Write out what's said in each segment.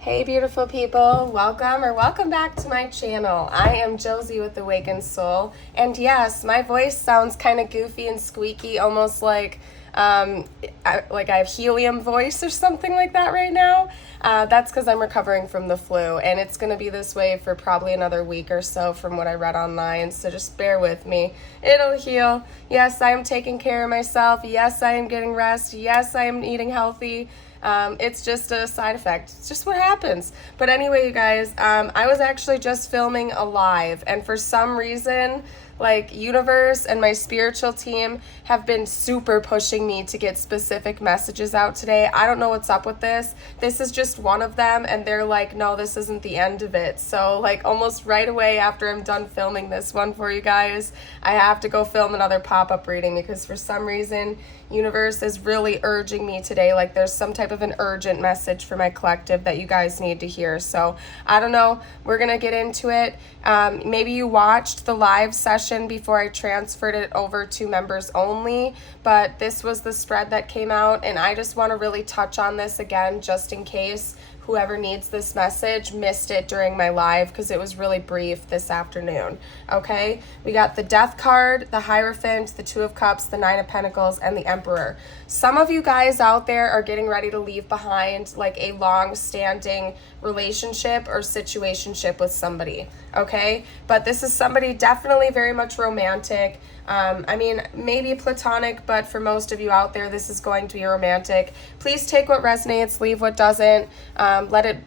Hey beautiful people, welcome back to my channel. I am Josie with Awakened Soul, and yes, my voice sounds kind of goofy and squeaky, almost like I have helium voice or something like that right now. That's because I'm recovering from the flu, and it's going to be this way for probably another week or so from what I read online, so just bear with me. It'll heal. Yes, I am taking care of myself. Yes, I am getting rest. Yes, I am eating healthy. It's just a side effect. It's just what happens. But anyway, you guys, I was actually just filming a live, and for some reason, like universe and my spiritual team have been super pushing me to get specific messages out today. I don't know what's up with this. This is just one of them, and they're like, no, this isn't the end of it. So like almost right away after I'm done filming this one for you guys, I have to go film another pop-up reading because for some reason universe is really urging me today, like there's some type of an urgent message for my collective that you guys need to hear. So I don't know, we're gonna get into it. Maybe you watched the live session before I transferred it over to members only, but this was the spread that came out, and I just want to really touch on this again just in case whoever needs this message missed it during my live because it was really brief this afternoon. Okay, we got the Death card, the Hierophant, the Two of Cups, the Nine of Pentacles, and the Emperor. Some of you guys out there are getting ready to leave behind like a long-standing relationship or situationship with somebody, okay? But this is somebody definitely very much romantic. I mean, maybe platonic, but for most of you out there, this is going to be romantic. Please take what resonates, leave what doesn't. Let it,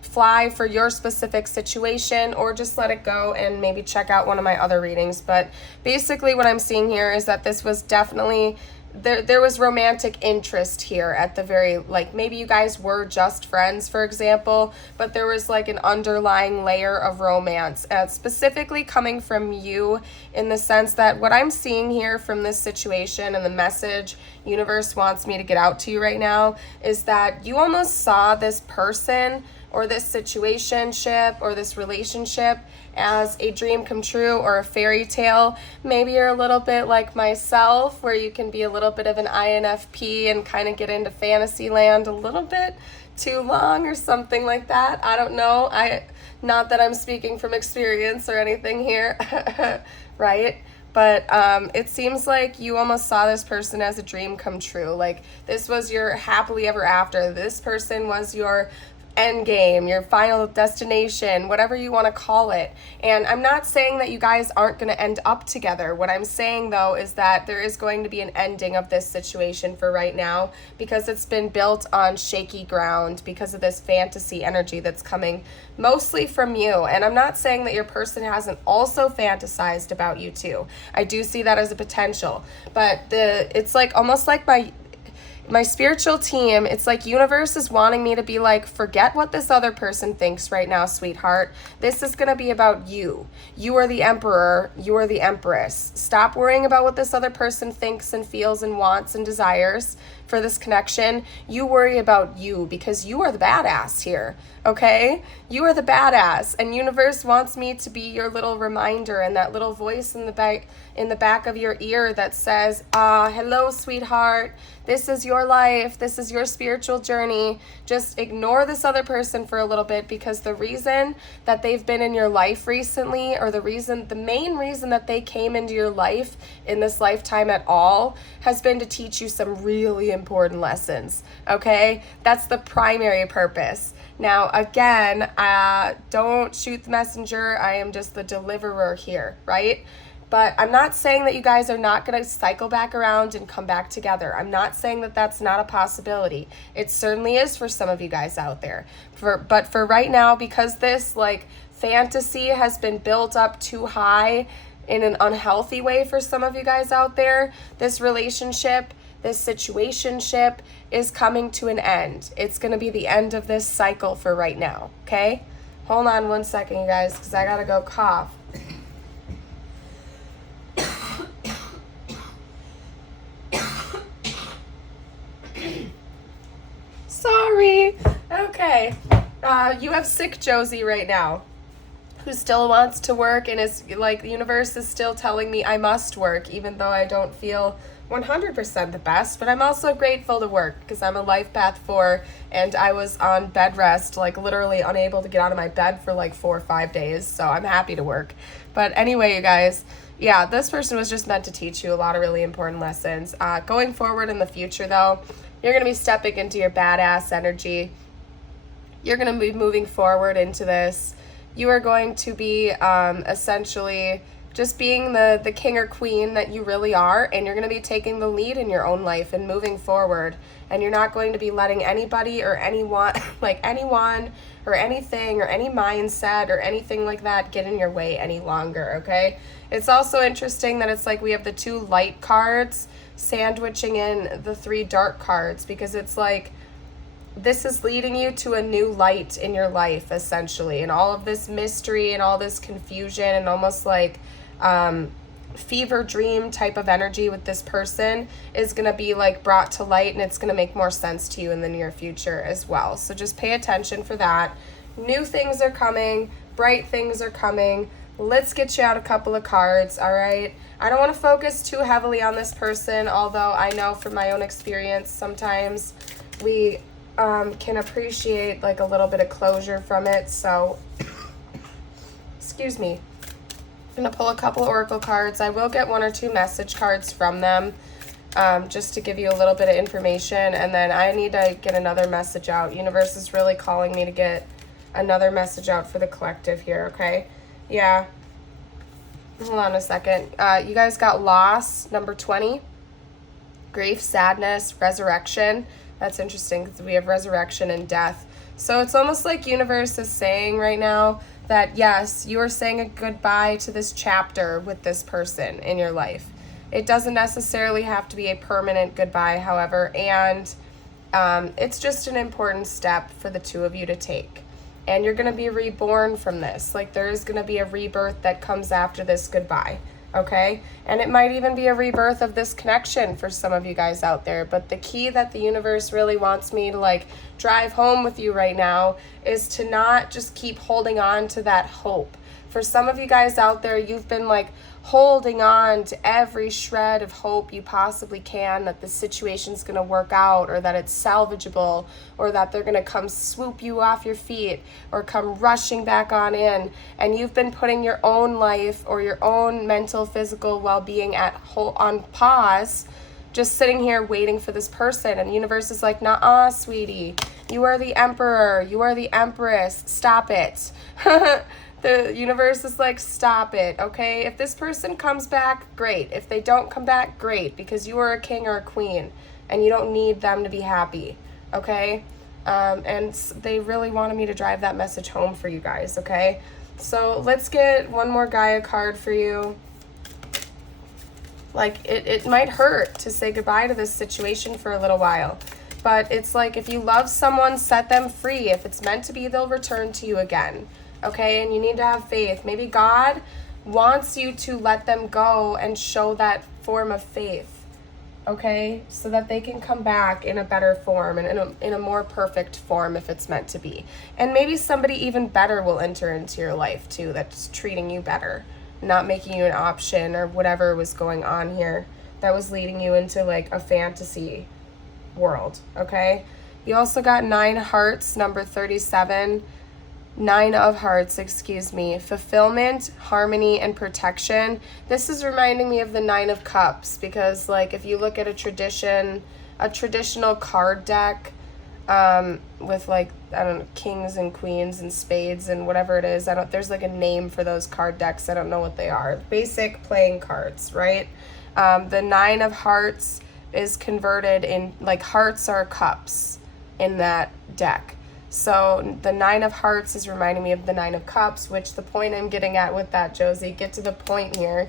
fly for your specific situation, or just let it go and maybe check out one of my other readings. But basically what I'm seeing here is that this was definitely there was romantic interest here at the very, like maybe you guys were just friends, for example, but there was like an underlying layer of romance, specifically coming from you, in the sense that what I'm seeing here from this situation and the message universe wants me to get out to you right now is that you almost saw this person or this situationship or this relationship as a dream come true or a fairy tale. Maybe you're a little bit like myself, where you can be a little bit of an INFP and kind of get into fantasy land a little bit too long or something like that. I don't know. Not that I'm speaking from experience or anything here, right? But it seems like you almost saw this person as a dream come true. Like this was your happily ever after. This person was your end game, your final destination, whatever you want to call it. And I'm not saying that you guys aren't going to end up together. What I'm saying though is that there is going to be an ending of this situation for right now, because it's been built on shaky ground because of this fantasy energy that's coming mostly from you. And I'm not saying that your person hasn't also fantasized about you too. I do see that as a potential, but it's like almost like my spiritual team, it's like universe is wanting me to be like, forget what this other person thinks right now, sweetheart. This is going to be about you. You are the emperor. You are the empress. Stop worrying about what this other person thinks and feels and wants and desires for this connection. You worry about you, because you are the badass here, okay? You are the badass, and universe wants me to be your little reminder and that little voice in the back of your ear that says, hello, sweetheart. This is your life. This is your spiritual journey. Just ignore this other person for a little bit, because the reason that they've been in your life recently, or the main reason that they came into your life in this lifetime at all, has been to teach you some really important lessons, okay? That's the primary purpose. Now, again, don't shoot the messenger. I am just the deliverer here, right? But I'm not saying that you guys are not going to cycle back around and come back together. I'm not saying that that's not a possibility. It certainly is for some of you guys out there. But for right now, because this like fantasy has been built up too high in an unhealthy way for some of you guys out there, this relationship, this situationship is coming to an end. It's going to be the end of this cycle for right now, okay? Hold on one second, you guys, because I got to go cough. Sorry. Okay. You have sick Josie right now, who still wants to work and is like, the universe is still telling me I must work, even though I don't feel 100% the best, but I'm also grateful to work because I'm a life path 4 and I was on bed rest, like literally unable to get out of my bed for like 4 or 5 days, so I'm happy to work. But anyway, you guys, yeah, this person was just meant to teach you a lot of really important lessons. Going forward in the future, though, you're going to be stepping into your badass energy. You're going to be moving forward into this. You are going to be essentially just being the king or queen that you really are, and you're going to be taking the lead in your own life and moving forward, and you're not going to be letting anybody or anyone or anything or any mindset or anything like that get in your way any longer, okay? It's also interesting that it's like we have the 2 light cards sandwiching in the 3 dark cards, because it's like this is leading you to a new light in your life, essentially, and all of this mystery and all this confusion and almost like fever dream type of energy with this person is going to be like brought to light, and it's going to make more sense to you in the near future as well. So just pay attention for that. New things are coming, bright things are coming. Let's get you out a couple of cards, all right? I don't want to focus too heavily on this person, although I know from my own experience sometimes we can appreciate like a little bit of closure from it. So excuse me. I'm going to pull a couple oracle cards. I will get 1 or 2 message cards from them just to give you a little bit of information, and then I need to get another message out. Universe is really calling me to get another message out for the collective here, okay? Yeah. Hold on a second. You guys got loss, number 20. Grief, sadness, resurrection. That's interesting because we have resurrection and death. So it's almost like universe is saying right now that yes, you are saying a goodbye to this chapter with this person in your life. It doesn't necessarily have to be a permanent goodbye, however, and it's just an important step for the 2 of you to take. And you're going to be reborn from this. Like there is going to be a rebirth that comes after this goodbye, okay? And it might even be a rebirth of this connection for some of you guys out there. But the key that the universe really wants me to like drive home with you right now is to not just keep holding on to that hope. For some of you guys out there, you've been like holding on to every shred of hope you possibly can that the situation's going to work out, or that it's salvageable, or that they're going to come swoop you off your feet or come rushing back on in. And you've been putting your own life or your own mental, physical well-being on pause, just sitting here waiting for this person. And the universe is like, nah, sweetie, you are the emperor, you are the empress, stop it. The universe is like, stop it, okay? If this person comes back, great. If they don't come back, great, because you are a king or a queen, and you don't need them to be happy, okay? And they really wanted me to drive that message home for you guys, okay? So let's get one more Gaia card for you. Like, it might hurt to say goodbye to this situation for a little while, but it's like if you love someone, set them free. If it's meant to be, they'll return to you again. Okay, and you need to have faith. Maybe God wants you to let them go and show that form of faith, okay, so that they can come back in a better form and in a more perfect form if it's meant to be. And maybe somebody even better will enter into your life too, that's treating you better, not making you an option or whatever was going on here that was leading you into like a fantasy world, okay? You also got 9 hearts, number 37. 9 of hearts, fulfillment, harmony, and protection. This is reminding me of the 9 of cups, because like if you look at a traditional card deck with like, I don't know, kings and queens and spades and whatever it is, there's like a name for those card decks, I don't know what they are. Basic playing cards, right? The 9 of hearts is converted in, like, hearts are cups in that deck. So the 9 of hearts is reminding me of the 9 of cups, which the point I'm getting at with that, Josie, get to the point here,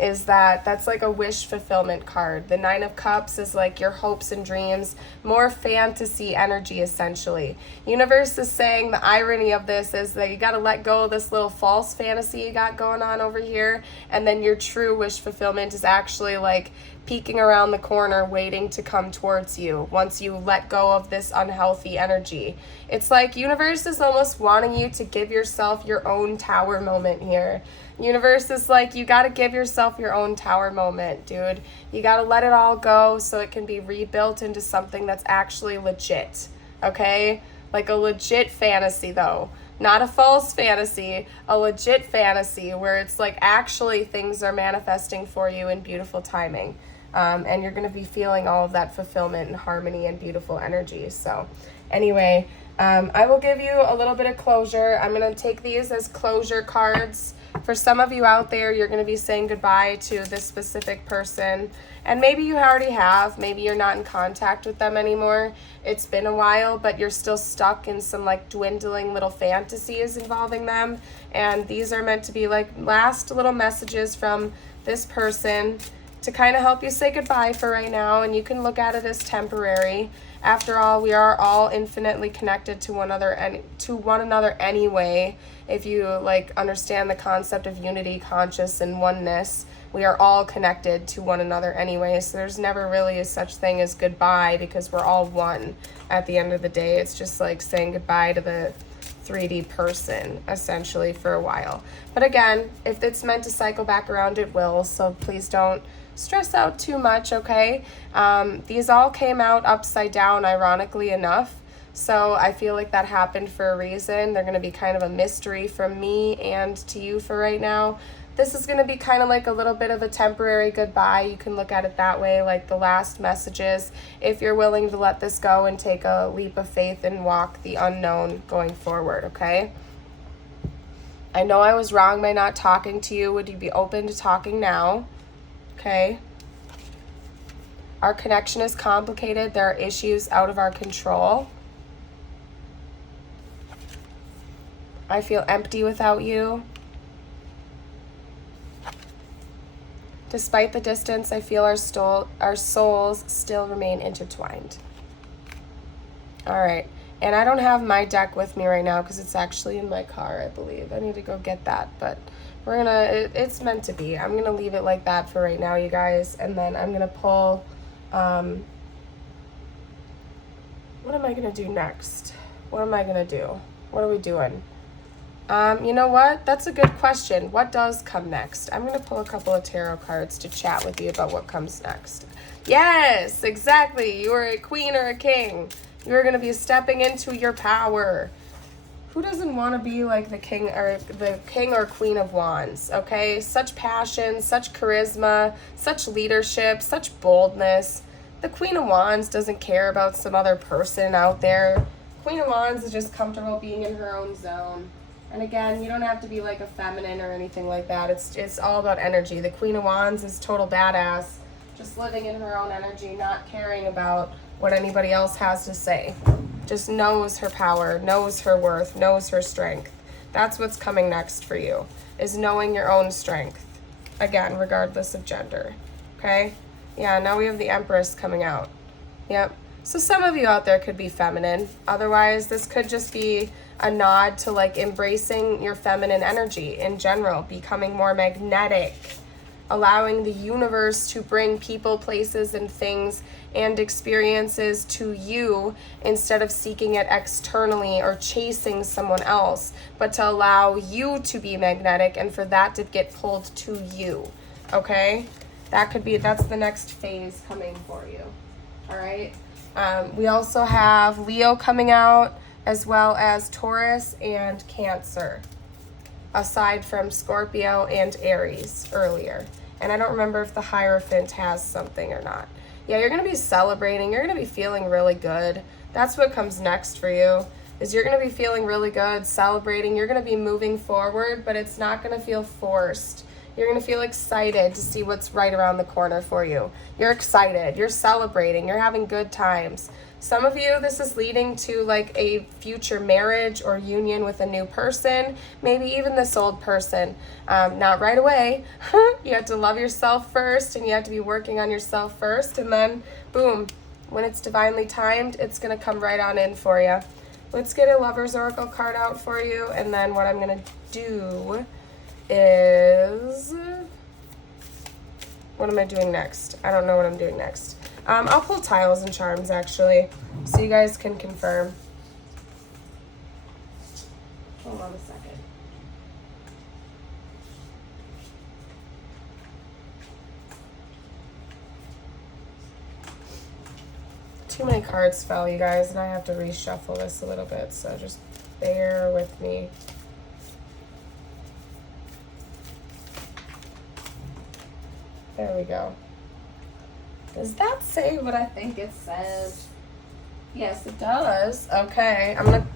is that that's like a wish fulfillment card. The 9 of cups is like your hopes and dreams, more fantasy energy, essentially. Universe is saying the irony of this is that you got to let go of this little false fantasy you got going on over here, and then your true wish fulfillment is actually like peeking around the corner waiting to come towards you once you let go of this unhealthy energy. It's like universe is almost wanting you to give yourself your own tower moment here. Universe is like, you got to give yourself your own tower moment, dude. You got to let it all go so it can be rebuilt into something that's actually legit, okay? Like a legit fantasy, though. Not a false fantasy, a legit fantasy where it's like actually things are manifesting for you in beautiful timing. And you're going to be feeling all of that fulfillment and harmony and beautiful energy. So anyway, I will give you a little bit of closure. I'm going to take these as closure cards. For some of you out there, you're going to be saying goodbye to this specific person. And maybe you already have. Maybe you're not in contact with them anymore. It's been a while, but you're still stuck in some like dwindling little fantasies involving them. And these are meant to be like last little messages from this person to kind of help you say goodbye for right now. And you can look at it as temporary. After all, we are all infinitely connected to one another anyway. If you like understand the concept of unity, conscious, and oneness, we are all connected to one another anyway. So there's never really a such thing as goodbye because we're all one at the end of the day. It's just like saying goodbye to the 3D person essentially for a while. But again, if it's meant to cycle back around, it will. So please don't stress out too much, okay? These all came out upside down, ironically enough. So I feel like that happened for a reason. They're going to be kind of a mystery from me and to you for right now. This is going to be kind of like a little bit of a temporary goodbye. You can look at it that way, like the last messages, if you're willing to let this go and take a leap of faith and walk the unknown going forward, okay? I know I was wrong by not talking to you. Would you be open to talking now? Okay. Our connection is complicated. There are issues out of our control. I feel empty without you. Despite the distance, I feel our souls still remain intertwined. All right. And I don't have my deck with me right now because it's actually in my car, I believe. I need to go get that, but it's meant to be. I'm gonna leave it like that for right now, you guys, and then I'm gonna pull, what am I gonna do next? What am I gonna do? What are we doing? You know what? That's a good question. What does come next? I'm gonna pull a couple of tarot cards to chat with you about what comes next. Yes, exactly. You are a queen or a king. You're gonna be stepping into your power. Who doesn't want to be like the king or queen of wands, okay? Such passion, such charisma, such leadership, such boldness. The queen of wands doesn't care about some other person out there. Queen of wands is just comfortable being in her own zone. And again, you don't have to be like a feminine or anything like that. It's all about energy. The queen of wands is total badass, just living in her own energy, not caring about what anybody else has to say. Just knows her power, knows her worth, knows her strength. That's what's coming next for you, is knowing your own strength. Again, regardless of gender. Okay? Yeah, now we have the Empress coming out. Yep. So some of you out there could be feminine. Otherwise, this could just be a nod to like embracing your feminine energy in general, becoming more magnetic, allowing the universe to bring people, places, and things and experiences to you instead of seeking it externally or chasing someone else, but to allow you to be magnetic and for that to get pulled to you, okay? That's the next phase coming for you, all right? We also have Leo coming out, as well as Taurus and Cancer, aside from Scorpio and Aries earlier. And I don't remember if the Hierophant has something or not. Yeah, you're going to be celebrating. You're going to be feeling really good. That's what comes next for you, is you're going to be feeling really good, celebrating. You're going to be moving forward, but it's not going to feel forced. You're going to feel excited to see what's right around the corner for you. You're excited. You're celebrating. You're having good times. Some of you, this is leading to like a future marriage or union with a new person, maybe even this old person. Not right away. You have to love yourself first, and you have to be working on yourself first, and then boom, when it's divinely timed, it's going to come right on in for you. Let's get a Lover's Oracle card out for you, and then what I'm going to do is What am I doing next? I don't know what I'm doing next. I'll pull tiles and charms, actually, so you guys can confirm. Hold on a second. Too many cards fell, you guys, and I have to reshuffle this a little bit, so just bear with me. There we go. Does that say what I think it says? Yes, it does. Okay, I'm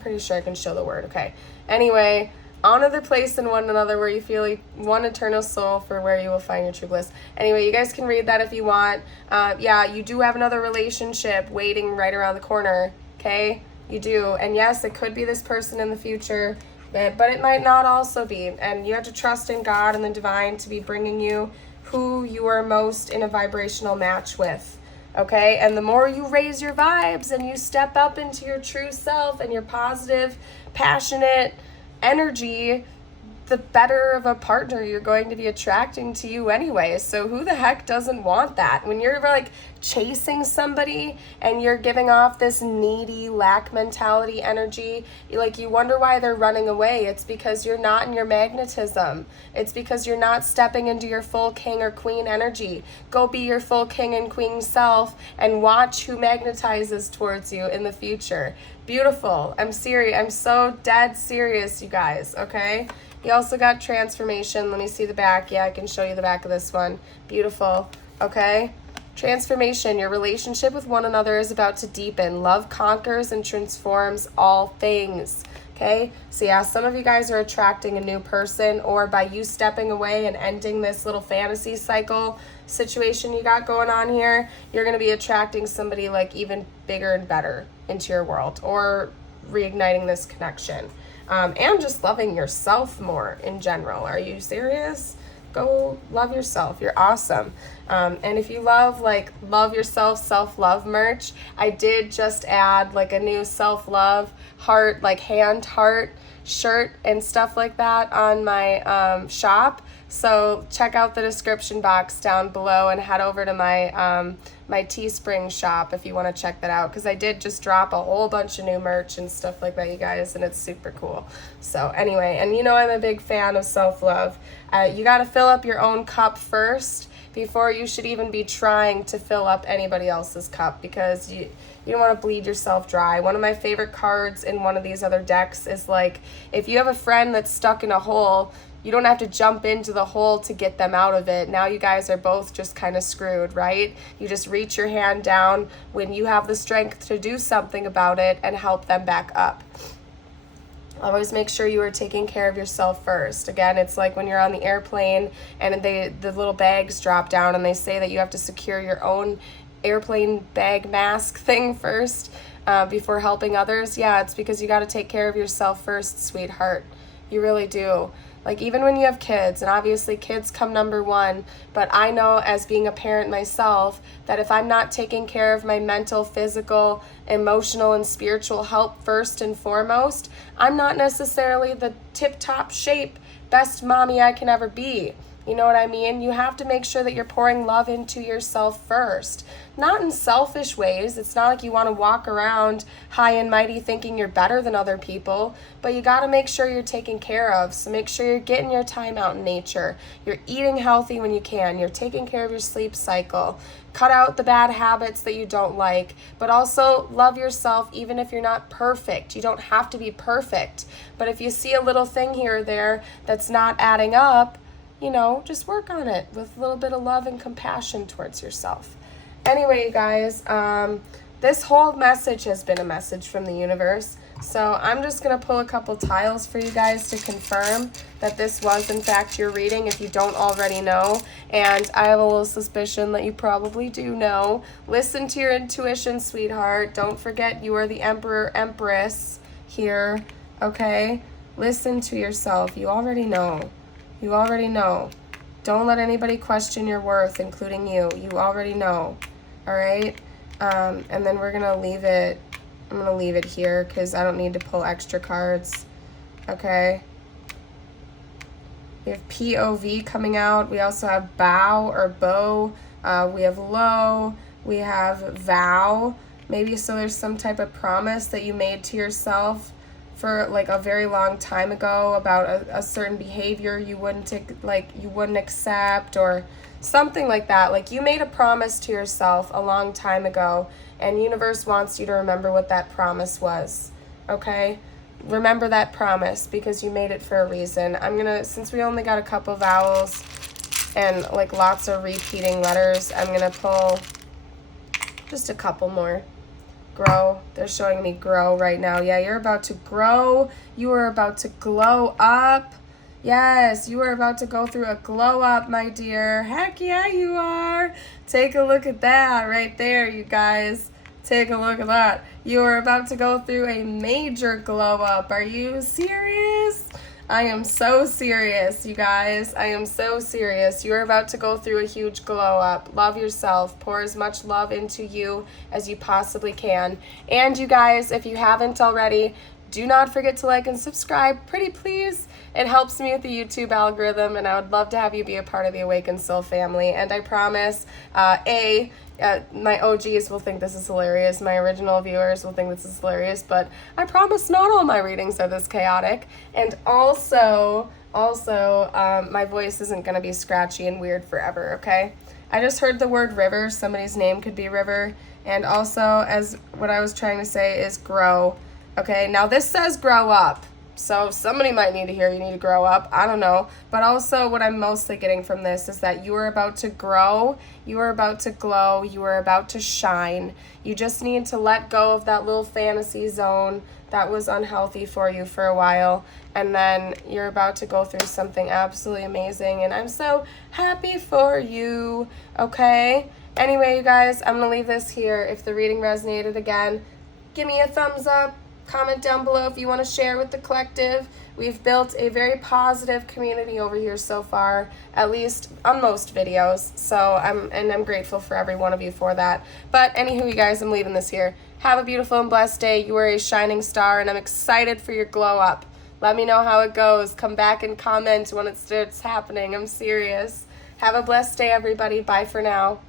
pretty sure I can show the word. Okay. Anyway, honor the place in one another where you feel one eternal soul, for where you will find your true bliss. Anyway, you guys can read that if you want. Yeah, you do have another relationship waiting right around the corner. Okay, you do. And yes, it could be this person in the future, but it might not also be. And you have to trust in God and the divine to be bringing you who you are most in a vibrational match with. Okay, and the more you raise your vibes and you step up into your true self and your positive, passionate energy, the better of a partner you're going to be attracting to you anyway. So who the heck doesn't want that? When you're like chasing somebody and you're giving off this needy lack mentality energy, you wonder why they're running away. It's because you're not in your magnetism. It's because you're not stepping into your full king or queen energy. Go be your full king and queen self and watch who magnetizes towards you in the future. Beautiful. I'm serious. I'm so dead serious, you guys. Okay. You also got transformation. Let me see the back. Yeah, I can show you the back of this one. Beautiful. Okay. Transformation. Your relationship with one another is about to deepen. Love conquers and transforms all things. Okay. So yeah, some of you guys are attracting a new person, or by you stepping away and ending this little fantasy cycle situation you got going on here, you're going to be attracting somebody like even bigger and better into your world, or reigniting this connection. And just loving yourself more in general. Are you serious? Go love yourself. You're awesome. And if you love yourself, self-love merch, I did just add like a new self-love heart, like hand heart shirt and stuff like that on my shop. So check out the description box down below and head over to my my Teespring shop if you want to check that out, because I did just drop a whole bunch of new merch and stuff like that, you guys, and it's super cool. So anyway, and I'm a big fan of self-love. You got to fill up your own cup first before you should even be trying to fill up anybody else's cup, because you don't want to bleed yourself dry. One of my favorite cards in one of these other decks is like, if you have a friend that's stuck in a hole, you don't have to jump into the hole to get them out of it. Now you guys are both just kind of screwed, right? You just reach your hand down when you have the strength to do something about it and help them back up. Always make sure you are taking care of yourself first. Again, it's like when you're on the airplane and the little bags drop down and they say that you have to secure your own airplane bag mask thing first before helping others. Yeah, it's because you got to take care of yourself first, sweetheart. You really do. Like, even when you have kids, and obviously kids come number one, but I know as being a parent myself that if I'm not taking care of my mental, physical, emotional, and spiritual health first and foremost, I'm not necessarily the tip-top shape, best mommy I can ever be. You know what I mean? You have to make sure that you're pouring love into yourself first. Not in selfish ways. It's not like you want to walk around high and mighty thinking you're better than other people, but you got to make sure you're taken care of. So make sure you're getting your time out in nature. You're eating healthy when you can. You're taking care of your sleep cycle. Cut out the bad habits that you don't like, but also love yourself even if you're not perfect. You don't have to be perfect. But if you see a little thing here or there that's not adding up, just work on it with a little bit of love and compassion towards yourself. Anyway, you guys, this whole message has been a message from the universe. So I'm just going to pull a couple tiles for you guys to confirm that this was, in fact, your reading if you don't already know. And I have a little suspicion that you probably do know. Listen to your intuition, sweetheart. Don't forget you are the Emperor, Empress here, okay? Listen to yourself. You already know. You already know. Don't let anybody question your worth, including you. You already know. All right? And then we're going to leave it. I'm going to leave it here because I don't need to pull extra cards. Okay? We have POV coming out. We also have bow or bow. We have low. We have vow. Maybe so there's some type of promise that you made to yourself for like a very long time ago about a certain behavior you wouldn't accept, or something like that. Like you made a promise to yourself a long time ago, and universe wants you to remember what that promise was. Okay? Remember that promise because you made it for a reason. Since we only got a couple vowels and like lots of repeating letters, I'm gonna pull just a couple more. Grow. They're showing me grow right now. Yeah, you're about to grow. You are about to glow up. Yes, you are about to go through a glow up, my dear. Heck yeah, you are. Take a look at that right there, you guys. Take a look at that. You are about to go through a major glow up. Are you serious? I am so serious, you guys. I am so serious. You're about to go through a huge glow up. Love yourself. Pour as much love into you as you possibly can. And you guys, if you haven't already, do not forget to like and subscribe, pretty please. It helps me with the YouTube algorithm, and I would love to have you be a part of the Awakened Soul family. And I promise, my OGs will think this is hilarious. My original viewers will think this is hilarious, but I promise not all my readings are this chaotic. And also, my voice isn't going to be scratchy and weird forever, okay? I just heard the word river. Somebody's name could be River. And also, as what I was trying to say is grow. Okay, now this says grow up. So somebody might need to hear you need to grow up. I don't know. But also what I'm mostly getting from this is that you are about to grow. You are about to glow. You are about to shine. You just need to let go of that little fantasy zone that was unhealthy for you for a while. And then you're about to go through something absolutely amazing. And I'm so happy for you. Okay? Anyway, you guys, I'm going to leave this here. If the reading resonated again, give me a thumbs up. Comment down below if you want to share with the collective. We've built a very positive community over here so far, at least on most videos. So I'm grateful for every one of you for that. But anywho, you guys, I'm leaving this here. Have a beautiful and blessed day. You are a shining star, and I'm excited for your glow up. Let me know how it goes. Come back and comment when it starts happening. I'm serious. Have a blessed day, everybody. Bye for now.